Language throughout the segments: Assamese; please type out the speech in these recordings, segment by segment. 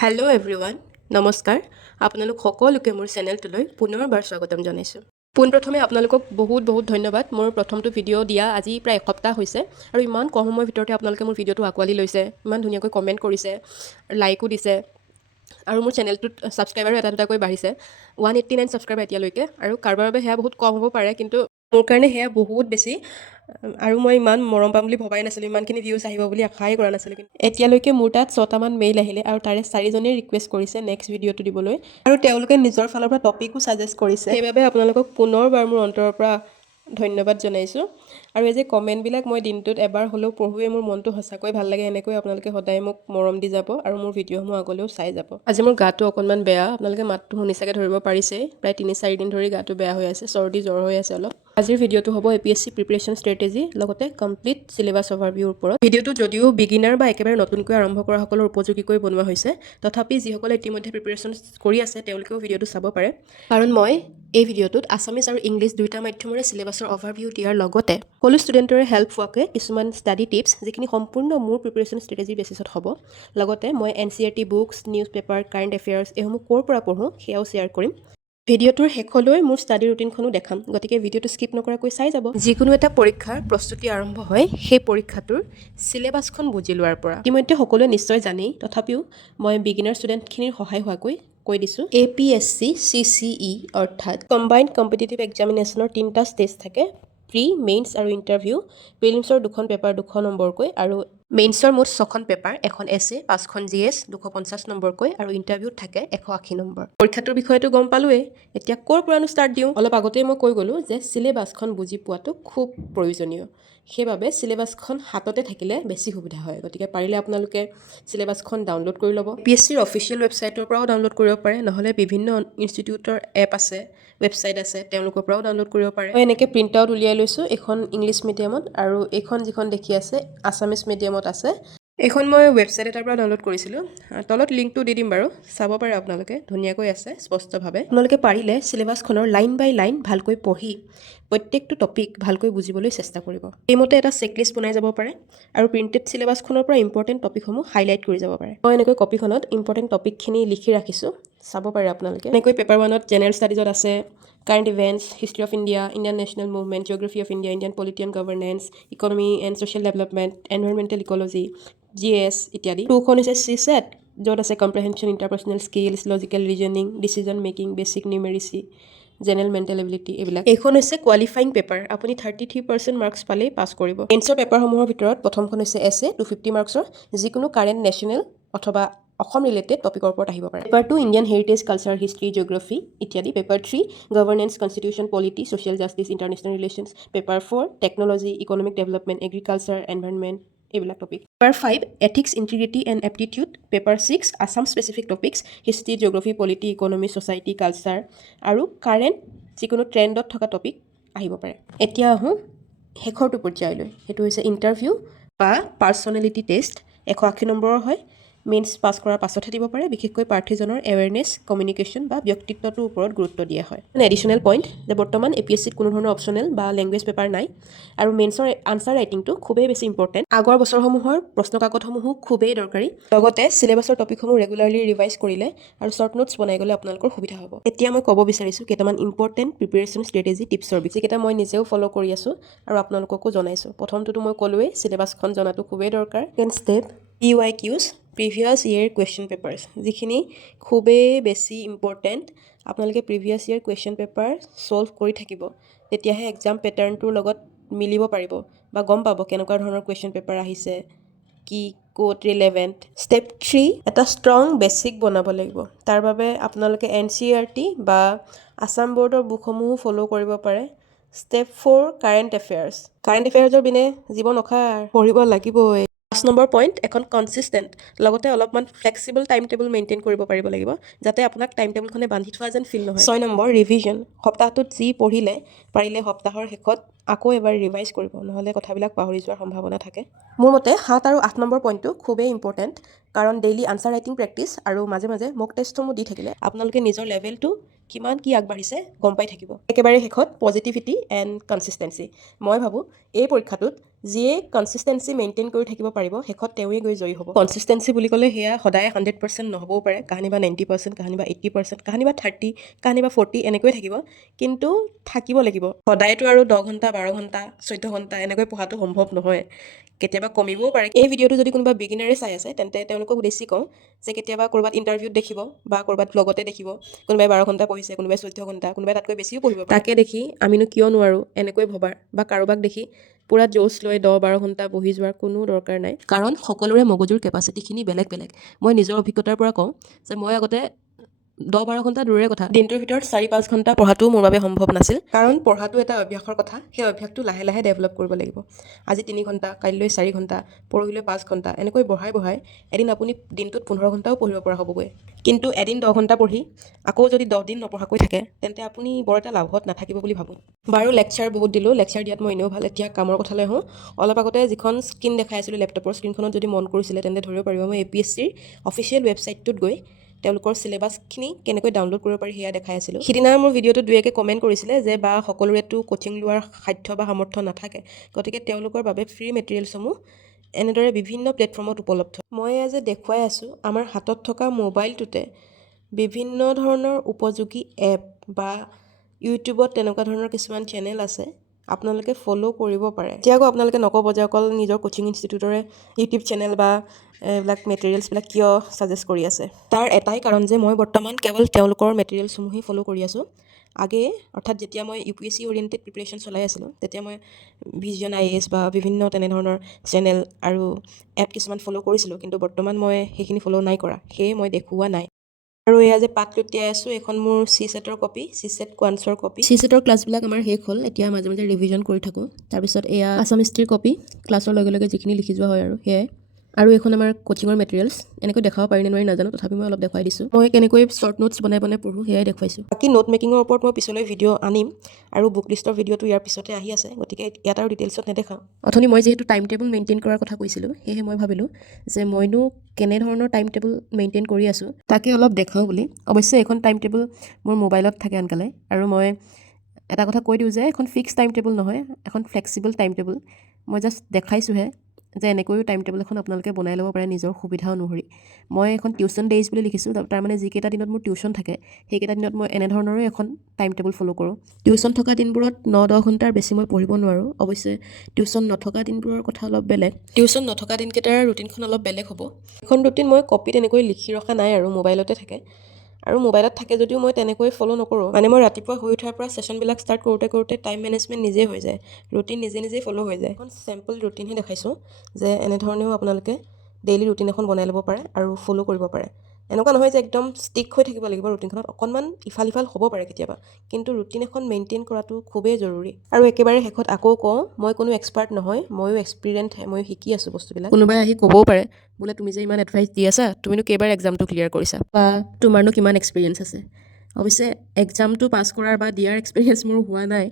হেল্ল' এভৰিৱান নমস্কাৰ আপোনালোক সকলোকে মোৰ চেনেলটোলৈ পুনৰবাৰ স্বাগতম জনাইছোঁ পোনপ্ৰথমে আপোনালোকক বহুত বহুত ধন্যবাদ মোৰ প্ৰথমটো ভিডিঅ' দিয়া আজি প্ৰায় এসপ্তাহ হৈছে আৰু ইমান কম সময়ৰ ভিতৰতে আপোনালোকে মোৰ ভিডিঅ'টো আঁকোৱালি লৈছে ইমান ধুনীয়াকৈ কমেণ্ট কৰিছে লাইকো দিছে আৰু মোৰ চেনেলটোত ছাবস্ক্ৰাইবাৰো এটা দুটাকৈ বাঢ়িছে 189 ছাবস্ক্ৰাইবাৰ এতিয়ালৈকে আৰু কাৰোবাৰ বাবে সেয়া বহুত কম হ'ব পাৰে কিন্তু মোৰ কাৰণে সেয়া বহুত বেছি আৰু মই ইমান মৰম পাম বুলি ভবাই নাছিলোঁ ইমানখিনি ভিউজ আহিব বুলি আশাই কৰা নাছিলোঁ কিন্তু এতিয়ালৈকে মোৰ তাত 6টামান মেইল আহিলে আৰু তাৰে 4জনেই ৰিকুৱেষ্ট কৰিছে নেক্সট ভিডিঅ'টো দিবলৈ আৰু তেওঁলোকে নিজৰ ফালৰ পৰা টপিকো ছাজেষ্ট কৰিছে সেইবাবে আপোনালোকক পুনৰবাৰ মোৰ অন্তৰৰ পৰা ধন্যবাদ জনাইছোঁ আৰু এই যে কমেণ্টবিলাক মই দিনটোত এবাৰ হ'লেও পঢ়োৱে মোৰ মনটো সঁচাকৈ ভাল লাগে এনেকৈ আপোনালোকে সদায় মোক মৰম দি যাব আৰু মোৰ ভিডিঅ'সমূহ আগলৈও চাই যাব আজি মোৰ গাটো অকণমান বেয়া আপোনালোকে মাতটো শুনি চাগে ধৰিব পাৰিছেই প্ৰায় 3-4 দিন ধৰি গাটো বেয়া হৈ আছে চৰ্দি জ্বৰ হৈ আছে অলপ আজিৰ ভিডিঅ'টো হ'ব APSC প্ৰিপাৰেশ্যন ষ্ট্ৰেটেজি লগতে কমপ্লিট চিলেবাছ অভাৰভিউৰ ওপৰত ভিডিঅ'টো যদিও বিগিনাৰ বা একেবাৰে নতুনকৈ আৰম্ভ কৰা সকলৰ উপযোগীকৈ বনোৱা হৈছে তথাপি যিসকলে ইতিমধ্যে প্ৰিপাৰেশ্যন কৰি আছে তেওঁলোকেও ভিডিঅ'টো চাব পাৰে কাৰণ মই এই ভিডিঅ'টোত আছামিজ আৰু ইংলিছ দুয়োটা মাধ্যমৰে চিলেবাছৰ অভাৰভিউ দিয়াৰ লগতে সকলো ষ্টুডেণ্টৰে হেল্প হোৱাকৈ কিছুমান ষ্টাডি টিপছ যিখিনি সম্পূৰ্ণ মোৰ প্ৰিপাৰেশ্যন ষ্ট্ৰেটেজিৰ বেচিছত হ'ব লগতে মই NCERT books news paper current affairs এইসমূহ ক'ৰ পৰা পঢ়োঁ সেয়াও শ্বেয়াৰ কৰিম ভিডিঅ'টোৰ শেষলৈ মোৰ ষ্টাডি ৰুটিনখনো দেখাম গতিকে ভিডিঅ'টো স্কিপ নকৰাকৈ চাই যাব যিকোনো এটা পৰীক্ষাৰ প্ৰস্তুতি আৰম্ভ হয় সেই পৰীক্ষাটোৰ চিলেবাছখন বুজি লোৱাৰ পৰা ইতিমধ্যে সকলোৱে নিশ্চয় জানেই তথাপিও মই বিগিনাৰ ষ্টুডেণ্টখিনিৰ সহায় হোৱাকৈ কৈ দিছোঁ APSC CCE অৰ্থাৎ কম্বাইণ্ড কম্পিটিটিভ এক্সামিনেশ্যনৰ 3টা ষ্টেজ থাকে প্ৰি মেইনছ আৰু ইণ্টাৰভিউ প্ৰিলিমছৰ 2খন পেপাৰ 200 নম্বৰকৈ আৰু মেইনছৰ মুঠ 6খন পেপাৰ এখন এছে 5খন GS 250 নম্বৰকৈ আৰু ইণ্টাৰভিউত থাকে 180 নম্বৰ পৰীক্ষাটোৰ বিষয়টো গম পালোৱেই এতিয়া ক'ৰ পৰানো ষ্টাৰ্ট দিওঁ অলপ আগতেই মই কৈ গ'লোঁ যে চিলেবাছখন বুজি পোৱাটো খুব প্ৰয়োজনীয় সেইবাবে চিলেবাছখন হাততে থাকিলে বেছি সুবিধা হয় গতিকে পাৰিলে আপোনালোকে চিলেবাছখন ডাউনলোড কৰি ল'ব APSCৰ অফিচিয়েল ৱেবছাইটৰ পৰাও ডাউনলোড কৰিব পাৰে নহ'লে বিভিন্ন ইনষ্টিটিউটৰ এপ আছে ৱেবছাইট আছে তেওঁলোকৰ পৰাও ডাউনলোড কৰিব পাৰে মই এনেকৈ প্ৰিণ্ট আউট উলিয়াই লৈছোঁ এখন ইংলিছ মিডিয়ামত আৰু এইখন যিখন দেখি আছে আছামিজ মিডিয়ামত আছে এইখন মই ৱেবছাইট এটাৰ পৰা ডাউনলোড কৰিছিলোঁ তলত লিংকটো দি দিম বাৰু চাব পাৰে আপোনালোকে ধুনীয়াকৈ আছে স্পষ্টভাৱে আপোনালোকে পাৰিলে চিলেবাছখনৰ লাইন বাই লাইন ভালকৈ পঢ়ি প্ৰত্যেকটো টপিক ভালকৈ বুজিবলৈ চেষ্টা কৰিব এইমতে এটা চেকলিষ্ট বনাই যাব পাৰে আৰু প্ৰিণ্টেড চিলেবাছখনৰ পৰা ইম্পৰ্টেণ্ট টপিকসমূহ হাইলাইট কৰি যাব পাৰে মই এনেকৈ কপিখনত ইম্পৰ্টেণ্ট টপিকখিনি লিখি ৰাখিছোঁ চাব পাৰে আপোনালোকে এনেকৈ পেপাৰ 1ত জেনেৰেল ষ্টাডিজত আছে current events history of India Indian national movement geography of India Indian polity and governance economy and social development environmental ecology GS ইত্যাদি 2খন হৈছে CSET য'ত আছে comprehension interpersonal skills logical reasoning decision making basic numeracy general mental ability এইবিলাক এইখন হৈছে কোৱালিফাইং পেপাৰ আপুনি 33% মাৰ্কছ পালেই পাছ কৰিব মেইনছৰ পেপাৰসমূহৰ ভিতৰত প্ৰথমখন হৈছে এছে 250 মাৰ্কছৰ যিকোনো কাৰেণ্ট নেশ্যনেল অথবা অসম ৰিলেটেড টপিকৰ ওপৰত আহিব পাৰে paper 2 Indian heritage culture history geography ইত্যাদি paper 3 governance constitution polity social justice international relations paper 4 technology economic development agriculture environment এইবিলাক topic paper 5 ethics integrity and aptitude paper 6 Assam specific topics history geography polity economy society culture আৰু কাৰেণ্ট যিকোনো ট্ৰেণ্ডত থকা টপিক আহিব পাৰে এতিয়া আহোঁ শেষৰটো পৰ্যায়লৈ সেইটো হৈছে ইণ্টাৰভিউ বা পাৰ্চনেলিটি টেষ্ট 180 নম্বৰৰ হয় মেইনছ পাছ কৰাৰ পাছতহে দিব পাৰে বিশেষকৈ প্ৰাৰ্থীজনৰ এৱেৰনেছ কমিউনিকেশ্যন বা ব্যক্তিত্বটোৰ ওপৰত গুৰুত্ব দিয়া হয় এডিশ্যনেল পইণ্ট যে বৰ্তমান APSCত কোনো ধৰণৰ অপশ্যনেল বা লেংগুৱেজ পেপাৰ নাই আৰু মেইনছৰ আনচাৰ ৰাইটিংটো খুবেই বেছি ইম্পৰ্টেণ্ট আগৰ বছৰসমূহৰ প্ৰশ্নকাকতসমূহো খুবেই দৰকাৰী লগতে চিলেবাছৰ টপিকসমূহ ৰেগুলাৰলি ৰিভাইজ কৰিলে আৰু শ্বৰ্ট নোটছ বনাই গ'লে আপোনালোকৰ সুবিধা হ'ব এতিয়া মই ক'ব বিচাৰিছোঁ কেইটামান ইম্পৰ্টেণ্ট প্ৰিপাৰেশ্যন ষ্ট্ৰেটেজি টিপছৰ বিষয়ে যিকেইটা মই নিজেও ফ'ল' কৰি আছোঁ আৰু আপোনালোককো জনাইছোঁ প্ৰথমটোতো মই ক'লোৱেই চিলেবাছখন জনাটো খুবেই দৰকাৰ second step PYQs previous year question papers যিখিনি খুবেই বেছি ইম্পৰ্টেণ্ট আপোনালোকে previous year question paper solve কৰি থাকিব তেতিয়াহে এক্সাম পেটাৰ্ণটোৰ লগত মিলিব পাৰিব বা গম পাব কেনেকুৱা ধৰণৰ কুৱেশ্যন পেপাৰ আহিছে কি ক'ত ৰিলেভেণ্ট ষ্টেপ 3 এটা ষ্ট্ৰং বেছিক বনাব লাগিব তাৰ বাবে আপোনালোকে NCERT বা আছাম ব'ৰ্ডৰ বুকসমূহো ফ'ল' কৰিব পাৰে ষ্টেপ 4 কাৰেণ্ট এফেয়াৰ্ছৰ বিনে জীৱন অসাৰ পঢ়িব লাগিবই 5 নম্বৰ পইণ্ট এখন কনচিষ্টেণ্ট লগতে অলপমান ফ্লেক্সিবল টাইম টেবুল মেইনটেইন কৰিব পাৰিব লাগিব যাতে আপোনাক টাইম টেবুলখনে বান্ধি থোৱা যেন ফিল নহয় 6 নম্বৰ ৰিভিজন সপ্তাহটোত যি পঢ়িলে পাৰিলে সপ্তাহৰ শেষত আকৌ এবাৰ ৰিভাইজ কৰিব নহ'লে কথাবিলাক পাহৰি যোৱাৰ সম্ভাৱনা থাকে মোৰ মতে 7 আৰু 8 নম্বৰ পইণ্টটো খুবেই ইম্পৰ্টেণ্ট কাৰণ ডেইলি আনচাৰ ৰাইটিং প্ৰেক্টিছ আৰু মাজে মাজে মক টেষ্টসমূহ দি থাকিলে আপোনালোকে নিজৰ লেভেলটো কিমান কি আগবাঢ়িছে গম পাই থাকিব একেবাৰে শেষত পজিটিভিটি এণ্ড কনচিষ্টেঞ্চি মই ভাবোঁ এই পৰীক্ষাটোত যিয়ে কনচিষ্টেঞ্চি মেইনটেইন কৰি থাকিব পাৰিব শেষত তেওঁৱে গৈ জয়ী হ'ব। কনচিষ্টেঞ্চি বুলি ক'লে সেয়া সদায় 100% নহ'বও পাৰে, কাহানি বা 90%, কাহানি বা 80%, কাহানি বা 30, কাহানি বা 40 এনেকৈ থাকিব, কিন্তু থাকিব লাগিব। সদায়তো আৰু 10 ঘণ্টা 12 ঘণ্টা 14 ঘণ্টা এনেকৈ পঢ়াটো সম্ভৱ নহয়, কেতিয়াবা কমিবও পাৰে। এই ভিডিঅ'টো যদি কোনোবা বিগিনাৰে চাই আছে তেন্তে তেওঁলোকক উদ্দেশ্যি কওঁ যে কেতিয়াবা ক'ৰবাত ইণ্টাৰভিউত দেখিব বা ক'ৰবাত ব্লগতে দেখিব কোনোবাই 12 ঘণ্টা পঢ়িছে, কোনোবাই 14 ঘণ্টা, কোনোবাই তাতকৈ বেছিও পঢ়িব পাৰে। তাকে দেখি আমিনো কিয় নোৱাৰোঁ এনেকৈ ভবাৰ বা কাৰোবাক দেখি পূৰা জোচ লৈ 10-12 ঘণ্টা বহি যোৱাৰ কোনো দৰকাৰ নাই, কাৰণ সকলোৰে মগজুৰ কেপাচিটিখিনি বেলেগ বেলেগ। মই নিজৰ অভিজ্ঞতাৰ পৰা কওঁ যে মই আগতে 10-12 ঘণ্টা দূৰৰে কথা, দিনটোৰ ভিতৰত 4-5 ঘণ্টা পঢ়াটোও মোৰ বাবে সম্ভৱ নাছিল, কাৰণ পঢ়াটো এটা অভ্যাসৰ কথা। সেই অভ্যাসটো লাহে লাহে ডেভেলপ কৰিব লাগিব। আজি 3 ঘণ্টা, কাইলৈ 4 ঘণ্টা, পৰহিলৈ 5 ঘণ্টা, এনেকৈ বঢ়াই বঢ়াই এদিন আপুনি দিনটোত 15 ঘণ্টাও পঢ়িব পৰা হ'বগৈ। কিন্তু এদিন 10 ঘণ্টা পঢ়ি আকৌ যদি 10 দিন নপঢ়াকৈ থাকে তেন্তে আপুনি বৰ এটা লাভত নাথাকিব বুলি ভাবোঁ। বাৰু লেকচাৰ বহুত দিলোঁ, লেকচাৰ দিয়াত মই এনেও ভাল। এতিয়া কামৰ কথালৈ আহোঁ। অলপ আগতে যিখন স্ক্ৰীন দেখাই আছিলোঁ লেপটপৰ স্ক্ৰীনখনত যদি মন কৰিছিলে তেন্তে ধৰিব পাৰিব মই APSCৰ অফিচিয়েল ৱেবছাইটটোত গৈ তেওঁলোকৰ চিলেবাছখিনি কেনেকৈ ডাউনলোড কৰিব পাৰি সেয়া দেখাই আছিলোঁ। সিদিনা মোৰ ভিডিঅ'টো 2-1 কমেণ্ট কৰিছিলে যে বা সকলোৰেতো কোচিং লোৱাৰ সাধ্য বা সামৰ্থ্য নাথাকে, গতিকে তেওঁলোকৰ বাবে ফ্ৰী মেটেৰিয়েলছসমূহ এনেদৰে বিভিন্ন প্লেটফৰ্মত উপলব্ধ। মই আজি দেখুৱাই আছোঁ আমাৰ হাতত থকা মোবাইলটোতে বিভিন্ন ধৰণৰ উপযোগী এপ বা ইউটিউবত তেনেকুৱা ধৰণৰ কিছুমান চেনেল আছে, আপোনালোকে ফ'ল' কৰিব পাৰে। এতিয়া আকৌ আপোনালোকে নক'ব যে অকল নিজৰ কোচিং ইনষ্টিটিউটৰে ইউটিউব চেনেল বা এইবিলাক মেটেৰিয়েলছবিলাক কিয় ছাজেষ্ট কৰি আছে। তাৰ এটাই কাৰণ যে মই বৰ্তমান কেৱল তেওঁলোকৰ মেটেৰিয়েলছসমূহেই ফ'ল' কৰি আছোঁ। আগেয়ে অৰ্থাৎ যেতিয়া মই UPSC অৰিয়েণ্টেড প্ৰিপেৰেশ্যন চলাই আছিলোঁ তেতিয়া মই ভিজন IAS বা বিভিন্ন তেনেধৰণৰ চেনেল আৰু এপ কিছুমান ফ'ল' কৰিছিলোঁ, কিন্তু বৰ্তমান মই সেইখিনি ফ'ল' নাই কৰা, সেয়ে মই দেখুওৱা নাই। আৰু এয়া যে পাত লুটিয়াই আছোঁ, এখন মোৰ CSETৰ কপি, CSET কোৱান্টছৰ কপি। CSETৰ ক্লাছবিলাক আমাৰ শেষ হ'ল, এতিয়া মাজে মাজে ৰিভিজন কৰি থাকোঁ। তাৰপিছত এয়া আছামিজটিৰ কপি, ক্লাছৰ লগে লগে যিখিনি লিখি যোৱা হয় আৰু সেয়াই। আৰু এখন আমাৰ কোচিঙৰ মেটেৰিয়েলছ, এনেকৈ দেখাব পাৰি নে নোৱাৰি নাজানো, তথাপি মই অলপ দেখুৱাই দিছোঁ। মই কেনেকৈ শ্বৰ্ট নোটছ বনাই বনাই পঢ়োঁ সেয়াই দেখুৱাইছোঁ। বাকী নোট মেকিঙৰ ওপৰত মই পিছলৈ ভিডিঅ' আনিম, আৰু বুক লিষ্টৰ ভিডিঅ'টো ইয়াৰ পিছতে আহি আছে, গতিকে ইয়াত আৰু ডিটেইলছত নেদেখাওঁ। অথনি মই যিহেতু টাইম টেবুল মেইনটেইন কৰাৰ কথা কৈছিলোঁ, সেয়েহে মই ভাবিলোঁ যে মইনো কেনেধৰণৰ টাইম টেবুল মেইনটেইন কৰি আছোঁ তাকে অলপ দেখাওঁ বুলি। অৱশ্যে এইখন টাইম টেবুল মোৰ মোবাইলত থাকে আনকালে, আৰু মই এটা কথা কৈ দিওঁ যে এখন ফিক্স টাইম টেবুল নহয়, এখন ফ্লেক্সিবল টাইম টেবুল। মই জাষ্ট দেখাইছোঁহে যে এনেকৈও টাইম টেবুল এখন আপোনালোকে বনাই ল'ব পাৰে নিজৰ সুবিধা অনুসৰি। মই এখন টিউশ্যন ডেইজ বুলি লিখিছোঁ, তাৰমানে যিকেইটা দিনত মোৰ টিউশ্যন থাকে সেইকেইটা দিনত মই এনেধৰণৰে এখন টাইম টেবুল ফ'ল' কৰোঁ। টিউশ্যন থকা দিনবোৰত 9-10 ঘণ্টাৰ বেছি মই পঢ়িব নোৱাৰোঁ। অৱশ্যে টিউশ্যন নথকা দিনবোৰৰ কথা অলপ বেলেগ। টিউশ্যন নথকা দিনকেইটাৰ ৰুটিনখন অলপ বেলেগ হ'ব। এখন ৰুটিন মই কপিত এনেকৈ লিখি ৰখা নাই আৰু মোবাইলতে থাকে, আৰু মোবাইলত থাকে যদিও মই তেনেকৈ ফ'ল' নকৰোঁ। মানে মই ৰাতিপুৱা শুই উঠাৰ পৰা ছেশ্যনবিলাক ষ্টাৰ্ট কৰোঁতে কৰোঁতে টাইম মেনেজমেণ্ট নিজেই হৈ যায়, ৰুটিন নিজে নিজেই ফ'ল' হৈ যায়। এখন চেম্পল ৰুটিনহে দেখাইছোঁ যে এনেধৰণেও আপোনালোকে ডেইলি ৰুটিন এখন বনাই ল'ব পাৰে আৰু ফ'ল' কৰিব পাৰে। এনেকুৱা নহয় যে একদম ষ্টিক হৈ থাকিব লাগিব ৰুটিনখনত, অকণমান ইফাল সিফাল হ'ব পাৰে কেতিয়াবা, কিন্তু ৰুটিন এখন মেইনটেইন কৰাটো খুবেই জৰুৰী। আৰু একেবাৰে শেষত আকৌ কওঁ, মই কোনো এক্সপাৰ্ট নহয়, ময়ো এক্সপিৰিয়েণ্টহে, ময়ো শিকি আছোঁ বস্তুবিলাক। কোনোবাই আহি ক'বও পাৰে বোলে তুমি যে ইমান এডভাইচ দি আছা, তুমিনো কেইবাৰ এক্সামটো ক্লিয়াৰ কৰিছা বা তোমাৰনো কিমান এক্সপিৰিয়েঞ্চ আছে। অৱশ্যে এক্সামটো পাছ কৰাৰ বা দিয়াৰ এক্সপিৰিয়েঞ্চ মোৰ হোৱা নাই,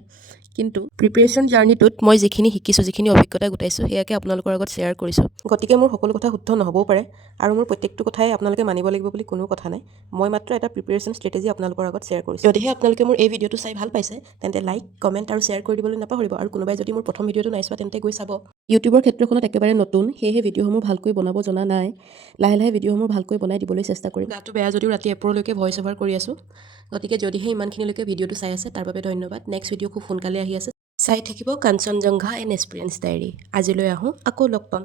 কিন্তু প্ৰিপেৰেশ্যন জাৰ্ণিটোত মই যিখিনি শিকিছোঁ, যিখিনি অভিজ্ঞতা গোটাইছোঁ সেয়াকে আপোনালোকৰ আগত শ্বেয়াৰ কৰিছোঁ। গতিকে মোৰ সকলো কথা শুদ্ধ নহ'বও পাৰে, আৰু মোৰ প্ৰত্যেকটো কথাই আপোনালোকে মানিব লাগিব বুলি কোনো কথা নাই। মই মাত্ৰ এটা প্ৰিপেৰেশ্যন ষ্ট্ৰেটেজি আপোনালোকৰ আগত শ্বেয়াৰ কৰিছোঁ। যদিহে আপোনালোকে মোৰ এই ভিডিঅ'টো চাই ভাল পাইছে তেন্তে লাইক, কমেণ্ট আৰু শ্বেয়াৰ কৰি দিবলৈ নাপাহৰিব, আৰু কোনোবাই যদি মোৰ প্ৰথম ভিডিঅ'টো নাই চোৱা তেন্তে গৈ চাব। ইউটিউবৰ ক্ষেত্ৰখনত একেবাৰে নতুন, সেয়েহে ভিডিঅ'সমূহ ভালকৈ বনাব জনা নাই। লাহে লাহে ভিডিঅ'সমূহ ভালকৈ বনাই দিবলৈ চেষ্টা কৰিম। গাটো বেয়া যদিও ৰাতি এপৰলৈকে ভইচ অভাৰ কৰি আছোঁ, গতিকে যদিহে ইমানখিনিলৈকে ভিডিঅ'টো চাই আছে তাৰ বাবে ধন্যবাদ। নেক্সট ভিডিঅ' খুব সোনকালে আহি আছে, চাই থাকিব কাঞ্চনজংঘা এন এক্সপিৰিয়েঞ্চ ডায়েৰী। আজিলৈ আহোঁ, আকৌ লগ পাম।